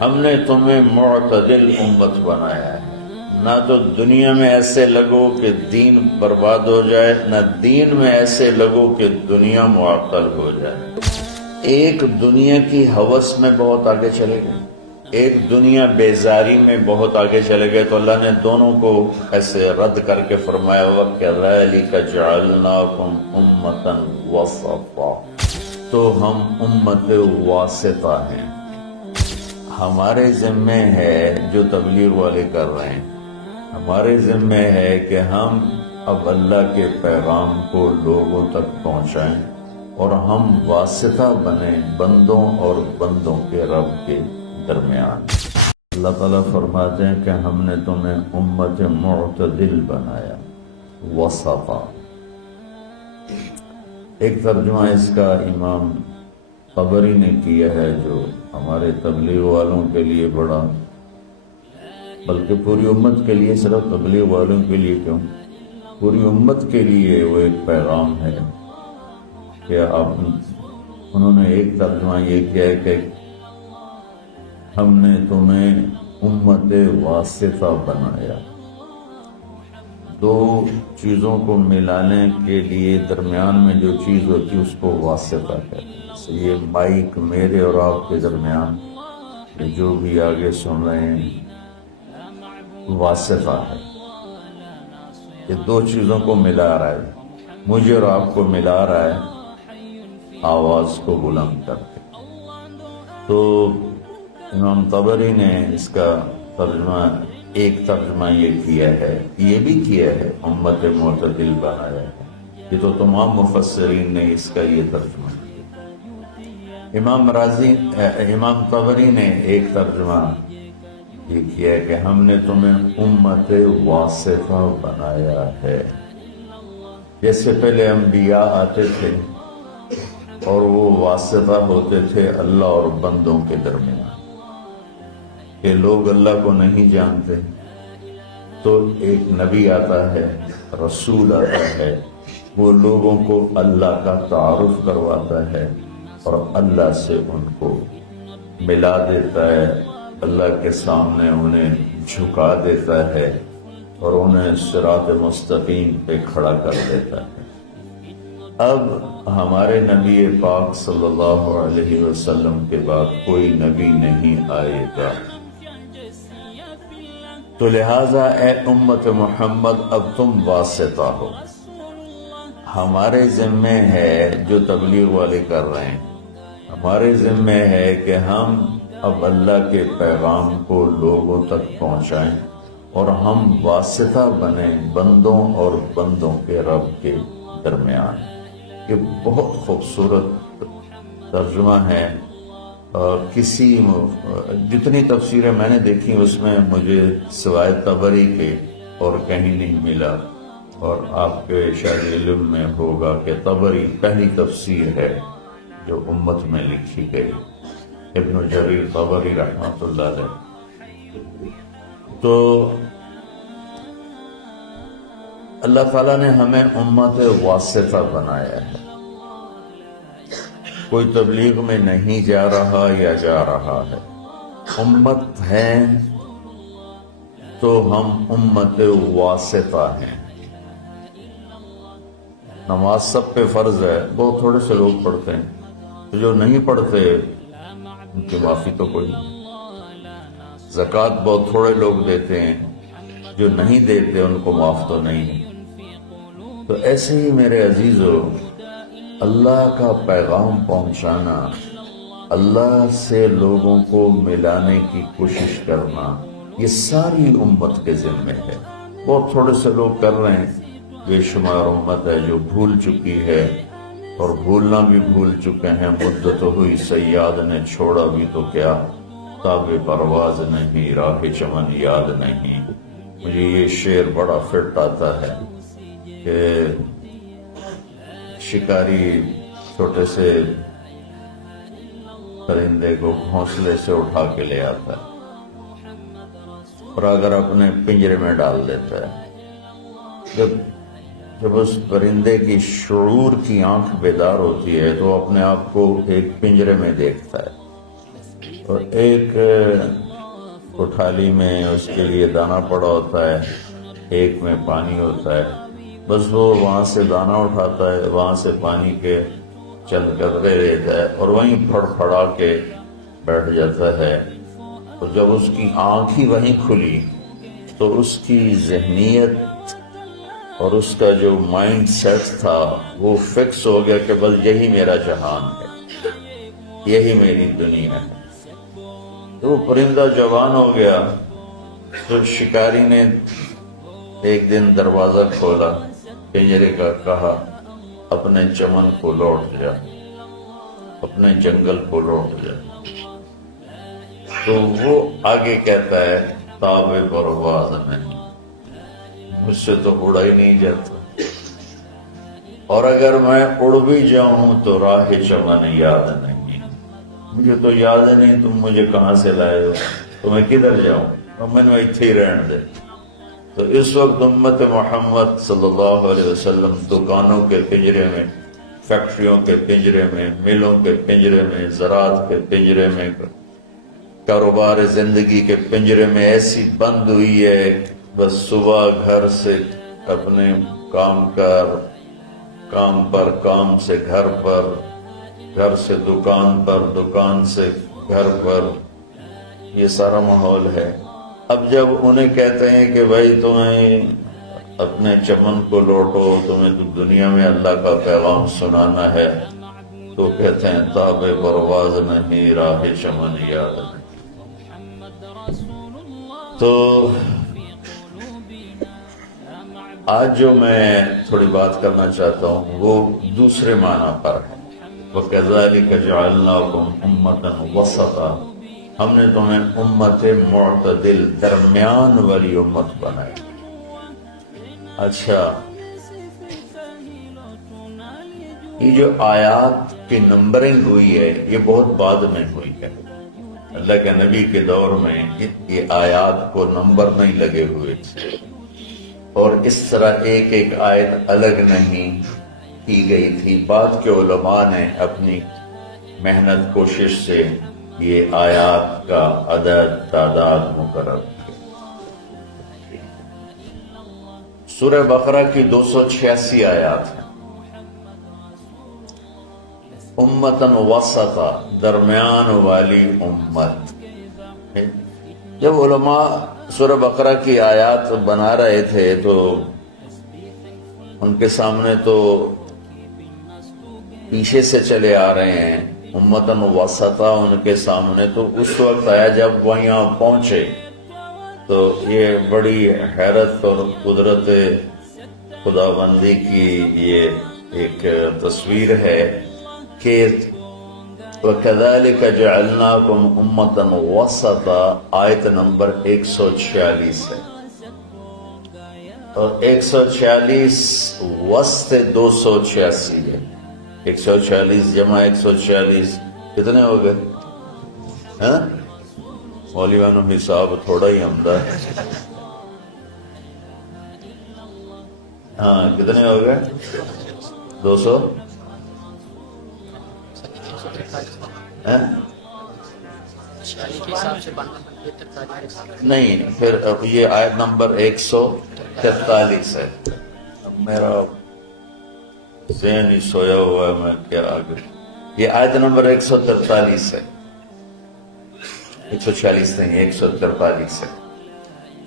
ہم نے تمہیں معتدل امت بنایا ہے، نہ تو دنیا میں ایسے لگو کہ دین برباد ہو جائے، نہ دین میں ایسے لگو کہ دنیا معطل ہو جائے۔ ایک دنیا کی ہوس میں بہت آگے چلے گئے، ایک دنیا بیزاری میں بہت آگے چلے گئے، تو اللہ نے دونوں کو ایسے رد کر کے فرمایا وَكَذَلِكَ جَعَلْنَاكُمْ أُمَّةً وَسَطًا، تو ہم امت واسطہ ہیں۔ ہمارے ذمے ہے جو تبلیغ والے کر رہے ہیں، ہمارے ذمے ہے کہ ہم اب اللہ کے پیغام کو لوگوں تک پہنچائیں اور ہم واسطہ بنیں بندوں اور بندوں کے رب کے درمیان۔ اللہ تعالیٰ فرماتے ہیں کہ ہم نے تمہیں امت معتدل بنایا، وسطا۔ ایک ترجمہ اس کا امام طبری نے کیا ہے، جو ہمارے تبلیغ والوں کے لیے بڑا، بلکہ پوری امت کے لیے، صرف تبلیغ والوں کے لیے کیوں، پوری امت کے لیے وہ ایک پیغام ہے کہ انہوں نے ایک ترجمہ یہ کیا ہے کہ ہم نے تمہیں امت واسطہ بنایا۔ دو چیزوں کو ملانے کے لیے درمیان میں جو چیز ہوتی ہے اس کو واسطہ کہتے ہیں۔ یہ مائک میرے اور آپ کے درمیان، جو بھی آگے سن رہے ہیں، واسطہ ہے۔ یہ دو چیزوں کو ملا رہا ہے، مجھے اور آپ کو ملا رہا ہے آواز کو بلند کر کے۔ تو امام طبری نے اس کا ترجمہ، ایک ترجمہ یہ کیا ہے، یہ بھی کیا ہے امت معتدل بنایا ہے۔ یہ تو تمام مفسرین نے اس کا یہ ترجمہ کیا۔ امام طبری نے ایک ترجمہ یہ کیا ہے کہ ہم نے تمہیں امت واسطہ بنایا ہے۔ جیسے پہلے انبیاء آتے تھے اور وہ واسطہ ہوتے تھے اللہ اور بندوں کے درمیان، کہ لوگ اللہ کو نہیں جانتے تو ایک نبی آتا ہے، رسول آتا ہے، وہ لوگوں کو اللہ کا تعارف کرواتا ہے اور اللہ سے ان کو ملا دیتا ہے، اللہ کے سامنے انہیں جھکا دیتا ہے اور انہیں صراط مستقیم پہ کھڑا کر دیتا ہے۔ اب ہمارے نبی پاک صلی اللہ علیہ وسلم کے بعد کوئی نبی نہیں آئے گا، تو لہٰذا اے امت محمد اب تم واسطہ ہو۔ ہمارے ذمے ہے جو تبلیغ والے کر رہے ہیں، ہمارے ذمے ہے کہ ہم اب اللہ کے پیغام کو لوگوں تک پہنچائیں اور ہم واسطہ بنیں بندوں اور بندوں کے رب کے درمیان۔ یہ بہت خوبصورت ترجمہ ہے، جتنی تفسیریں میں نے دیکھی اس میں مجھے سوائے طبری کے اور کہیں نہیں ملا، اور آپ کے شاید علم میں ہوگا کہ طبری پہلی تفسیر ہے جو امت میں لکھی گئی، ابن جریر طبری رحمۃ اللہ علیہ۔ تو اللہ تعالیٰ نے ہمیں امت واسطہ بنایا ہے، کوئی تبلیغ میں نہیں جا رہا یا جا رہا ہے، امت ہے تو ہم امت واسطہ ہیں۔ نماز سب پہ فرض ہے، بہت تھوڑے سے لوگ پڑھتے ہیں، جو نہیں پڑھتے ان کی معافی تو کوئی نہیں۔ زکوٰۃ بہت تھوڑے لوگ دیتے ہیں، جو نہیں دیتے ان کو معاف تو نہیں ہے۔ تو ایسے ہی میرے عزیزو، اللہ کا پیغام پہنچانا، اللہ سے لوگوں کو ملانے کی کوشش کرنا، یہ ساری امت کے ذمے ہے۔ بہت تھوڑے سے لوگ کر رہے ہیں، بے شمار امت ہے جو بھول چکی ہے، اور بھولنا بھی بھول چکے ہیں۔ مدت ہوئی صیاد نے چھوڑا بھی تو کیا، تاب پرواز نہیں راہ چمن یاد نہیں۔ مجھے یہ شعر بڑا فٹ آتا ہے کہ شکاری چھوٹے سے پرندے کو گھونسلے سے اٹھا کے لے آتا ہے اور اگر اپنے پنجرے میں ڈال دیتا ہے، جب اس پرندے کی شعور کی آنکھ بیدار ہوتی ہے تو اپنے آپ کو ایک پنجرے میں دیکھتا ہے، اور ایک اٹھالی میں اس کے لیے دانہ پڑا ہوتا ہے، ایک میں پانی ہوتا ہے، بس وہ وہاں سے دانہ اٹھاتا ہے، وہاں سے پانی کے چند قطرے لیتا ہے اور وہیں پھڑ پھڑا کے بیٹھ جاتا ہے۔ اور جب اس کی آنکھ ہی وہیں کھلی تو اس کی ذہنیت اور اس کا جو مائنڈ سیٹ تھا وہ فکس ہو گیا کہ بس یہی میرا جہان ہے، یہی میری دنیا ہے۔ تو وہ پرندہ جوان ہو گیا تو شکاری نے ایک دن دروازہ کھولا، پنجرے کا، کہا اپنے چمن کو لوٹ جا، اپنے جنگل کو لوٹ جا۔ تو وہ آگے کہتا ہے تاب پرواز نہیں، مجھ سے تو اڑا ہی نہیں جاتا، اور اگر میں اڑ بھی جاؤں تو راہ چمن یاد نہیں، مجھے تو یاد نہیں تم مجھے کہاں سے لائے ہو، تو میں کدھر جاؤں، اور میں نے اتنے ہی رہن دے۔ تو اس وقت امت محمد صلی اللہ علیہ وسلم دکانوں کے پنجرے میں، فیکٹریوں کے پنجرے میں، ملوں کے پنجرے میں، زراعت کے پنجرے میں، کاروبار زندگی کے پنجرے میں ایسی بند ہوئی ہے، بس صبح گھر سے اپنے کام پر، کام سے گھر پر، گھر سے دکان پر، دکان سے گھر پر، یہ سارا ماحول ہے۔ اب جب انہیں کہتے ہیں کہ بھائی تمہیں اپنے چمن کو لوٹو، تمہیں تو دنیا میں اللہ کا پیغام سنانا ہے، تو کہتے ہیں تاب پرواز نہیں، راہ چمن یاد نہیں۔ تو آج جو میں تھوڑی بات کرنا چاہتا ہوں وہ دوسرے معنی پر ہے۔ وَكَذَلِكَ جَعَلْنَاكُمْ أُمَّةً وَسَطًا، ہم نے تمہیں امت معتدل، درمیان والی امت بنائی۔ اچھا، یہ جو آیات کی نمبرنگ ہوئی ہے یہ بہت بعد میں ہوئی ہے۔ اللہ کے نبی کے دور میں یہ آیات کو نمبر نہیں لگے ہوئے تھے، اور اس طرح ایک ایک آیت الگ نہیں کی گئی تھی۔ بعد کے علماء نے اپنی محنت کوشش سے یہ آیات کا عدد تعداد مقرر کی۔ سورہ بقرہ کی 286 آیات ہیں۔ امتاً وسطا، درمیان والی امت۔ جب علماء سورہ بقرہ کی آیات بنا رہے تھے تو ان کے سامنے تو پیچھے سے چلے آ رہے ہیں، امتاً وسطا ان کے سامنے تو اس وقت آیا جب وہ یہاں پہنچے تو یہ بڑی حیرت اور قدرت خداوندی کی یہ ایک تصویر ہے کہ وَكَذَلِكَ جَعَلْنَاكُمْ أُمَّةً وَسَطًا، آیت نمبر 146 ہے، اور 146 وسط 286 ہے۔ 146 جمع 146 کتنے ہو گئے؟ مولویانو حساب تھوڑا ہی عمدہ ہے۔ ہاں کتنے ہو گئے؟ 200 نہیں، پھر یہ آیت نمبر 143 ہے۔ میرا ذہن ہی سویا ہوا ہے، میں کیا آگے، یہ آیت نمبر 143 ہے، 146 نہیں 143 ہے۔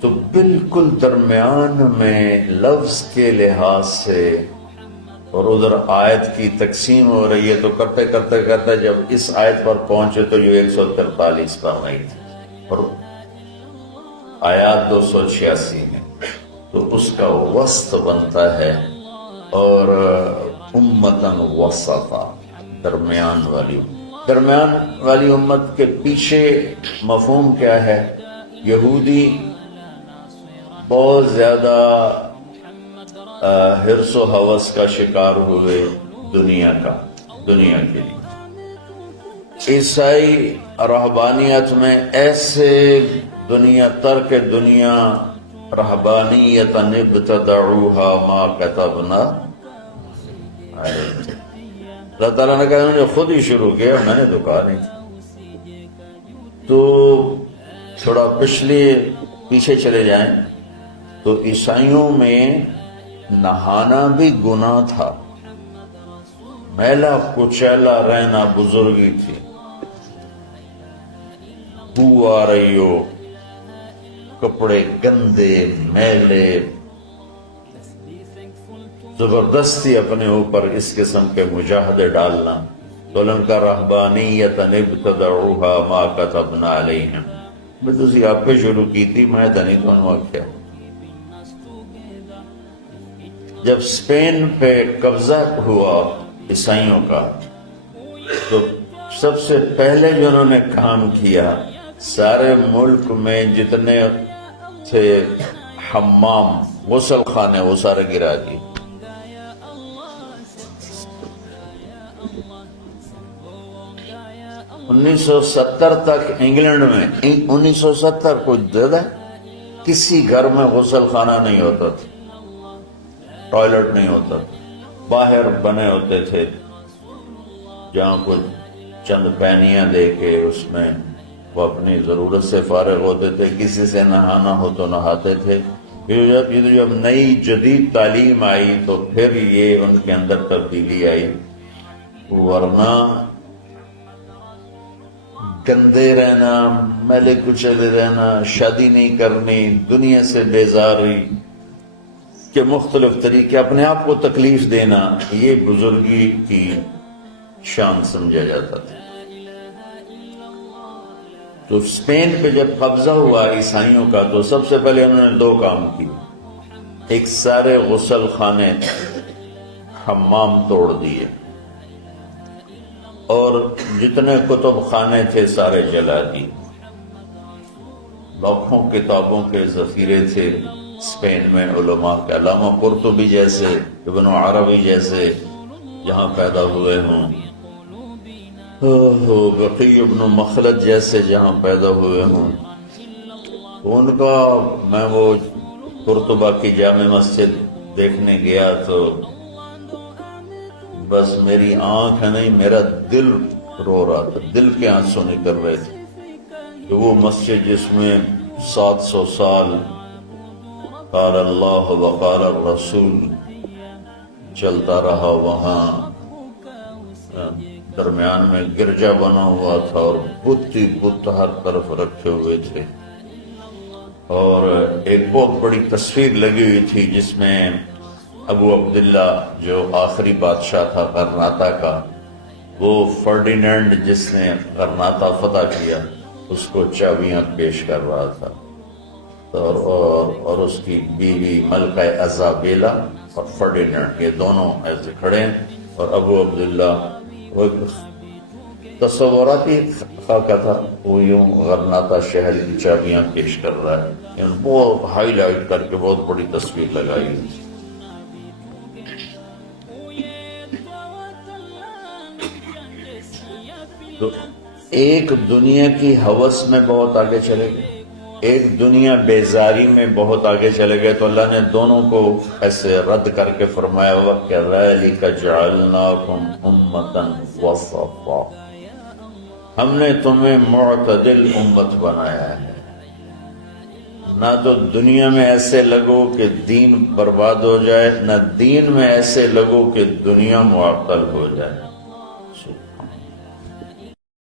تو بالکل درمیان میں لفظ کے لحاظ سے، اور ادھر آیت کی تقسیم ہو رہی ہے، تو کرتے کرتے کرتے جب اس آیت پر پہنچے تو یہ 143 پر نہیں تھی، اور آیات 286 ہیں، تو اس کا وسط بنتا ہے، اور امتاً وسطا، درمیان والی امت کے پیچھے مفہوم کیا ہے؟ یہودی بہت زیادہ حرص و ہوس کا شکار ہوئے دنیا کے لیے۔ عیسائی رہبانیت میں ایسے دنیا ترک دنیا رہبانیت ابتدعوها ما كتبنا، اللہ تعالیٰ نے کہا انہوں نے خود ہی شروع کیا، میں نے تو کہا نہیں تھا۔ تو تھوڑا پیچھے چلے جائیں تو عیسائیوں میں نہانا بھی گناہ تھا، میلا کچیلا رہنا بزرگی تھی، بو آ رہی ہو، کپڑے گندے میلے، زبردستی اپنے اوپر اس قسم کے مجاہدے ڈالنا، تولن کا رہبانیت ابتدعوها ما كتبنا علیہم، میں تو آپ پہ شروع کی تھی، میں تنی تو کیا۔ جب اسپین پہ قبضہ ہوا عیسائیوں کا تو سب سے پہلے جو انہوں نے کام کیا، سارے ملک میں جتنے تھے حمام غسل خانے وہ سارے گرا دی۔ 1970 تک انگلینڈ میں 1970 کو زیادہ کسی گھر میں غسل خانہ نہیں ہوتا تھا، ٹوائلٹ نہیں ہوتا تھا، باہر بنے ہوتے تھے جہاں کچھ چند پینیاں دے کے اس میں وہ اپنی ضرورت سے فارغ ہوتے تھے، کسی سے نہانا ہو تو نہاتے تھے۔ جب نئی جدید تعلیم آئی تو پھر یہ ان کے اندر تبدیلی آئی، ورنہ گندے رہنا، میلے کچلے رہنا، شادی نہیں کرنی، دنیا سے بیزاری کے مختلف طریقے، اپنے آپ کو تکلیف دینا، یہ بزرگی کی شان سمجھا جاتا تھا۔ تو اسپین پہ جب قبضہ ہوا عیسائیوں کا تو سب سے پہلے انہوں نے 2 کام کیے، ایک سارے غسل خانے حمام توڑ دیے اور جتنے کتب خانے تھے سارے جلا دیے۔ لاکھوں کتابوں کے ذخیرے تھے اسپین میں علماء کے، علامہ قرطبی جیسے، ابن عربی جیسے جہاں پیدا ہوئے ہوں، بقی ابن مخلد جیسے جہاں پیدا ہوئے ہوں، ان کا میں وہ قرطبہ کی جامع مسجد دیکھنے گیا تو بس میری آنکھ نہیں میرا دل رو رہا تھا، دل کے آنسو نکل رہے تھے کہ وہ مسجد جس میں 700 سال قال اللہ وقال الرسول چلتا رہا، وہاں درمیان میں گرجا بنا ہوا تھا اور بت ہی بت ہر طرف رکھے ہوئے تھے، اور ایک بہت بڑی تصویر لگی ہوئی تھی جس میں ابو عبداللہ جو آخری بادشاہ تھا غرناطہ کا، وہ فرڈینینڈ جس نے غرناطہ فتح کیا اس کو چابیاں پیش کر رہا تھا، اور اس کی بیوی ملکہ ازابیلا اور فرڈینینڈ، یہ دونوں ایسے کھڑے ہیں، اور ابو عبداللہ وہ تصوراتی خاکہ تھا، وہ یوں غرناطہ شہر کی چابیاں پیش کر رہا ہے، وہ ہائی لائٹ کر کے بہت بڑی تصویر لگائی ہوئی۔ تو ایک دنیا کی ہوس میں بہت آگے چلے گئے، ایک دنیا بیزاری میں بہت آگے چلے گئے، تو اللہ نے دونوں کو ایسے رد کر کے فرمایا وَكَذَلِكَ جَعَلْنَاكُمْ أُمَّةً وَسَطًا، ہم نے تمہیں معتدل امت بنایا ہے، نہ تو دنیا میں ایسے لگو کہ دین برباد ہو جائے، نہ دین میں ایسے لگو کہ دنیا معطل ہو جائے۔